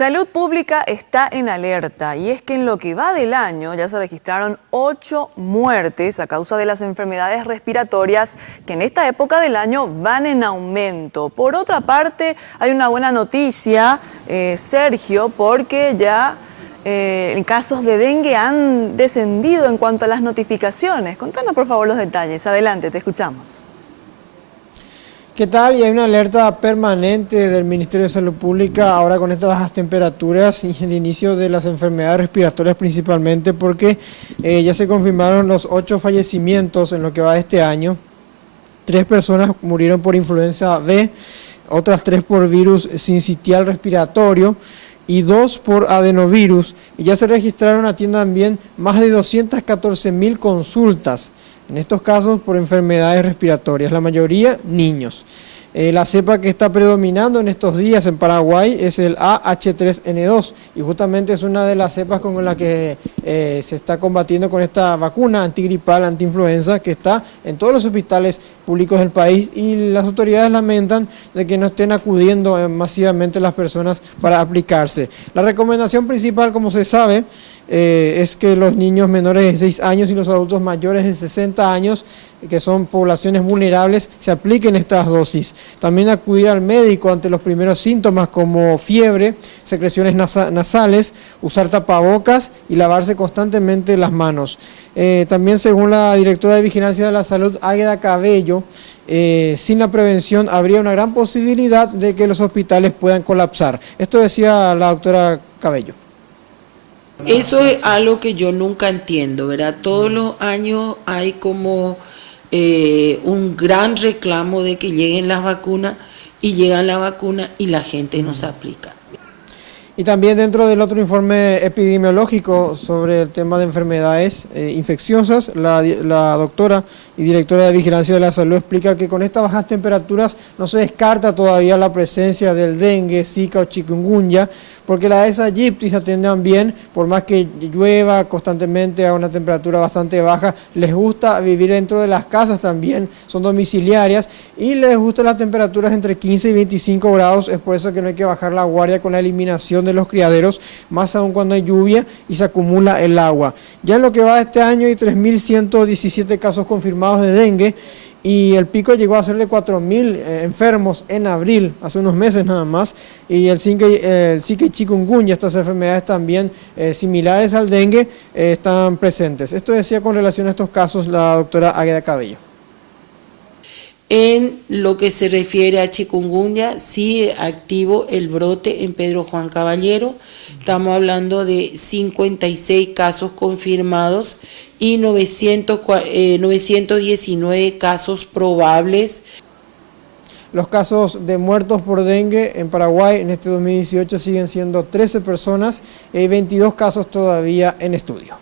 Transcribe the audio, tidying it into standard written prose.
Salud Pública está en alerta y es que en lo que va del año ya se registraron 8 muertes a causa de las enfermedades respiratorias que en esta época del año van en aumento. Por otra parte, hay una buena noticia, Sergio, porque ya en casos de dengue han descendido en cuanto a las notificaciones. Contanos por favor los detalles. Adelante, te escuchamos. ¿Qué tal? Y hay una alerta permanente del Ministerio de Salud Pública ahora con estas bajas temperaturas y el inicio de las enfermedades respiratorias principalmente porque ya se confirmaron los 8 fallecimientos en lo que va de este año. 3 personas murieron por influenza B, otras 3 por virus sincitial respiratorio y 2 por adenovirus. Y ya se registraron aquí también más de 214.000 consultas. En estos casos por enfermedades respiratorias, la mayoría niños. La cepa que está predominando en estos días en Paraguay es el AH3N2 y justamente es una de las cepas con la que se está combatiendo con esta vacuna antigripal, antiinfluenza que está en todos los hospitales públicos del país y las autoridades lamentan de que no estén acudiendo masivamente las personas para aplicarse. La recomendación principal, como se sabe, es que los niños menores de 6 años y los adultos mayores de 60 años, que son poblaciones vulnerables, se apliquen estas dosis. También acudir al médico ante los primeros síntomas como fiebre, secreciones nasales, usar tapabocas y lavarse constantemente las manos. También según la directora de Vigilancia de la Salud, Águeda Cabello, sin la prevención habría una gran posibilidad de que los hospitales puedan colapsar. Esto decía la doctora Cabello. Eso es algo que yo nunca entiendo, ¿verdad? Todos los años hay como un gran reclamo de que lleguen las vacunas y llegan las vacunas y la gente no se aplica. Y también dentro del otro informe epidemiológico sobre el tema de enfermedades infecciosas, la doctora y directora de Vigilancia de la Salud explica que con estas bajas temperaturas no se descarta todavía la presencia del dengue, zika o chikungunya, porque las Aedes aegypti se atienden bien, por más que llueva constantemente a una temperatura bastante baja, les gusta vivir dentro de las casas también, son domiciliarias y les gustan las temperaturas entre 15 y 25 grados, es por eso que no hay que bajar la guardia con la eliminación de los criaderos, más aún cuando hay lluvia y se acumula el agua. Ya en lo que va de este año hay 3.117 casos confirmados de dengue y el pico llegó a ser de 4.000 enfermos en abril, hace unos meses nada más, y el Zika y chikungunya, estas enfermedades también similares al dengue, están presentes. Esto decía con relación a estos casos la doctora Águeda Cabello. En lo que se refiere a chikungunya, sigue activo el brote en Pedro Juan Caballero. Estamos hablando de 56 casos confirmados y 919 casos probables. Los casos de muertos por dengue en Paraguay en este 2018 siguen siendo 13 personas y hay 22 casos todavía en estudio.